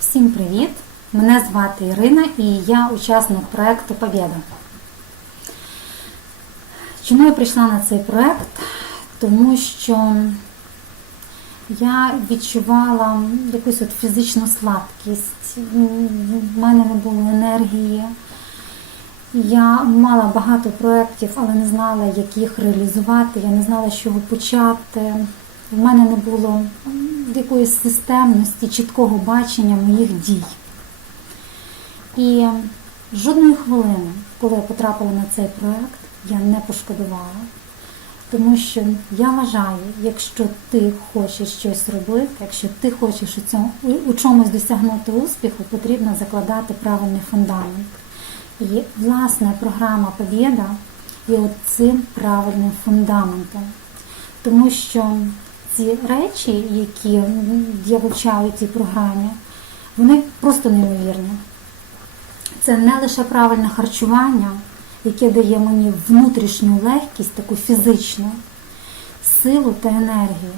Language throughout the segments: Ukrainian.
Всім привіт! Мене звати Ірина і я учасник проєкту Побєда. Чому я прийшла на цей проєкт? Тому що я відчувала якусь от фізичну слабкість, в мене не було енергії. Я мала багато проєктів, але не знала, як їх реалізувати, я не знала, з чого почати. В мене не було якоїсь системності, чіткого бачення моїх дій. І жодної хвилини, коли я потрапила на цей проєкт, я не пошкодувала. Тому що я вважаю, якщо ти хочеш щось робити, якщо ти хочеш у, цьому, у чомусь досягнути успіху, потрібно закладати правильний фундамент. І власне програма Побєда є цим правильним фундаментом. Тому що ці речі, які я вивчаю в цій програмі, вони просто неймовірні. Це не лише правильне харчування, яке дає мені внутрішню легкість, таку фізичну, силу та енергію.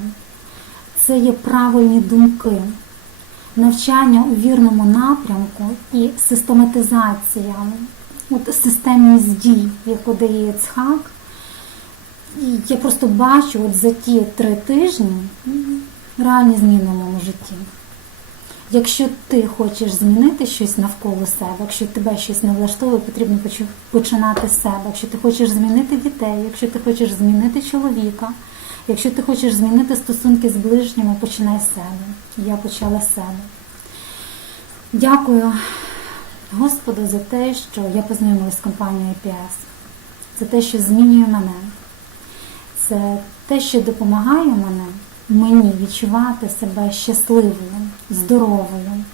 Це є правильні думки, навчання у вірному напрямку і систематизація, от системність дій, яку дає Єцхак. І я просто бачу от за ті три тижні реальні зміни в моєму житті. Якщо ти хочеш змінити щось навколо себе, якщо тебе щось не влаштовує, потрібно починати з себе. Якщо ти хочеш змінити дітей, якщо ти хочеш змінити чоловіка, якщо ти хочеш змінити стосунки з ближніми, починай з себе. Я почала з себе. Дякую Господу за те, що я познайомилася з компанією IPS. Це те, що змінює мене. Це те, що допомагає мене, мені відчувати себе щасливою, здоровою,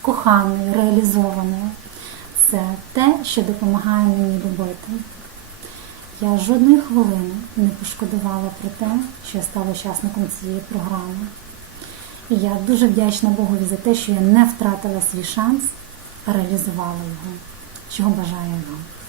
коханою, реалізованою. Це те, що допомагає мені любити. Я жодної хвилини не пошкодувала про те, що я стала учасником цієї програми. І я дуже вдячна Богові за те, що я не втратила свій шанс, а реалізувала його. Чого бажаю вам.